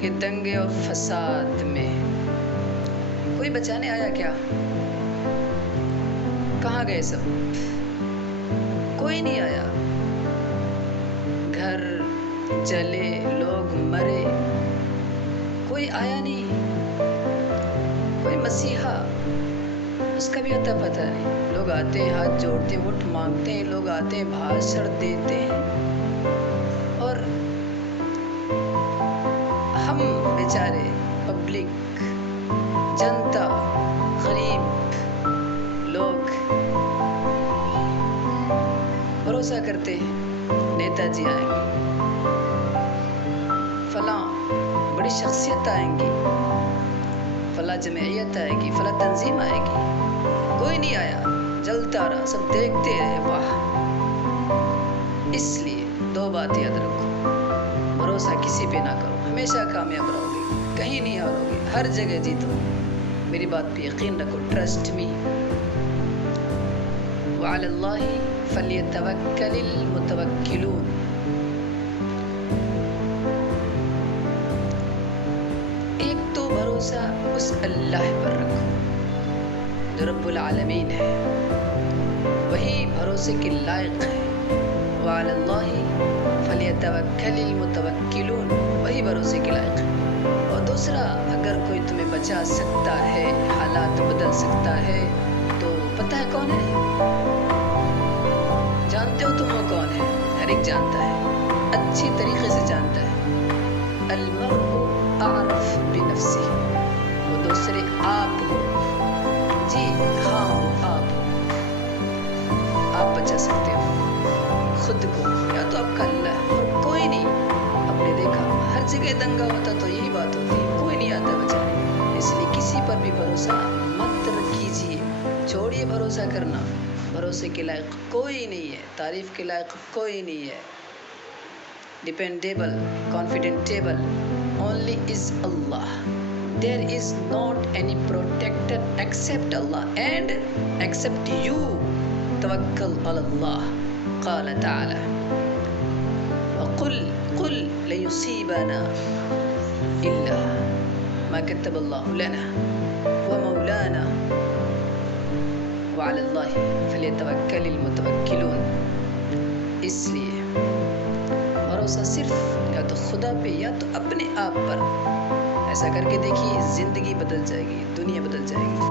کہ دنگے اور فساد میں کوئی بچانے آیا کیا؟ کہاں گئے سب؟ کوئی نہیں آیا. گھر جلے، لوگ مرے، کوئی آیا نہیں. کوئی مسیحا، اس کا بھی اتا پتہ نہیں. لوگ آتے ہیں، ہاتھ جوڑتے ہیں، ووٹ مانگتے ہیں، لوگ آتے ہیں، بھاشڑ دیتے ہیں، اور ہم بیچارے پبلک، جنتا، غریب لوگ بھروسہ کرتے ہیں نیتا جی آئیں گے، فلاں بڑی شخصیت آئیں گی، فلاں جمعیت آئے گی، فلاں تنظیم آئے گی. کوئی نہیں آیا، جلتا رہا، سب دیکھتے رہے. واہ! اس لیے 2 بات یاد رکھو: بھروسہ کسی پہ نہ کرو، ہمیشہ کامیاب رہو گے، کہیں نہیں ہارو گے، ہر جگہ جیتو. میری بات پہ یقین رکھو، ٹرسٹ می. وعلی اللہ فلیتوکل المتوکلون. ایک تو بھروسہ اس اللہ پر رکھو جو رب العالمین ہے، وہی بھروسے کے لائق ہے. وعلی اللہ فلیتوکل المتوکلون، وہی بھروسے کے لائق ہے. اور دوسرا، اگر کوئی تمہیں بچا سکتا ہے، حالات بدل سکتا ہے، تو پتہ ہے کون ہے؟ جانتے ہو تم وہ کون ہے؟ ہر ایک جانتا ہے، اچھی طریقے سے جانتا ہے. المرء اعرف بنفسه، وہ دوسرے آپ ہو. جی ہاں، وہ آپ ہو. آپ بچا سکتے ہو خود کو، یا تو آپ کا اللہ، اور کوئی نہیں. آپ نے دیکھا ہر جگہ دنگا ہوتا تو یہی بات ہوتی ہے، کوئی نہیں آتا بچانے. اس لیے کسی پر بھی بھروسہ مت کیجیے، چھوڑیے بھروسہ کرنا. بھروسے کے لائق کوئی نہیں ہے، تعریف کے لائق کوئی نہیں ہے. Dependable, confidentable only is Allah. There is not any protector except Allah and except you. Tawakkal ala Allah. قال تعالى: وقل لن يصيبنا إلا ما كتب الله لنا ومولانا وعلى الله فليتوكل المتوكلون. اس لیے بھروسہ صرف یا تو خدا پہ یا تو اپنے آپ پر. ایسا کر کے دیکھیے، زندگی بدل جائے گی، دنیا بدل جائے گی.